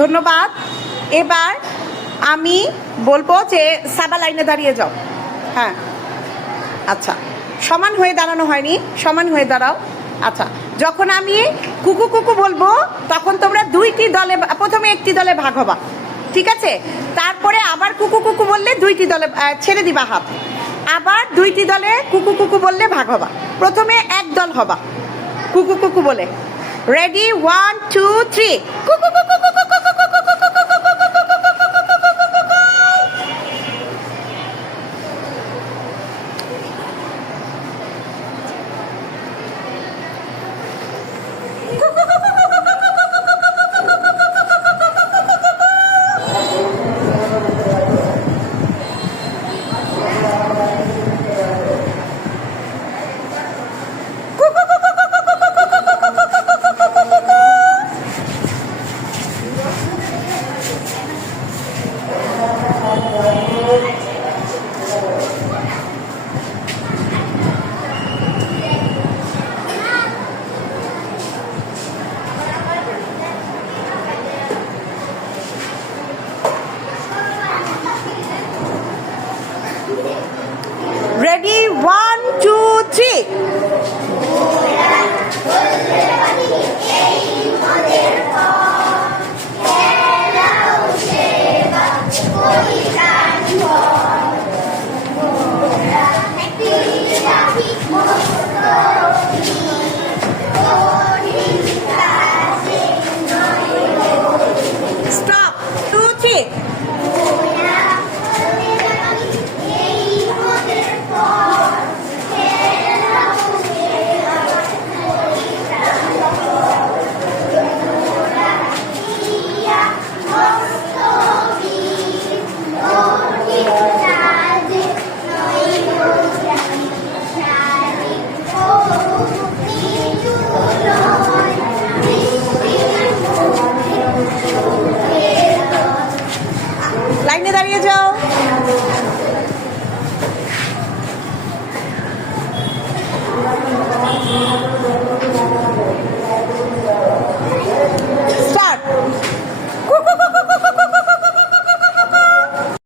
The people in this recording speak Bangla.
ধন্যবাদ। এবার আমি বলব যে সাবা লাইনে দাঁড়িয়ে যাও। হ্যাঁ। আচ্ছা সমান হয়ে দাঁড়ানো হয়নি, সমান হয়ে দাঁড়াও। আচ্ছা যখন আমি কুকু কুকু বলব, তখন তোমরা দুইটি দলে, প্রথমে একটি দলে ভাগ হবা। ঠিক আছে? তারপরে আবার কুকু কুকু বললে দুইটি দলে ছেড়ে দিবা হাত। আবার দুইটি দলে কুকু কুকু বললে ভাগ হবা। প্রথমে এক দল হবা। কুকু কুকু বলে। রেডি ওয়ান টু থ্রি কুকু কুকু লাইনে দাঁড়িয়ে যাও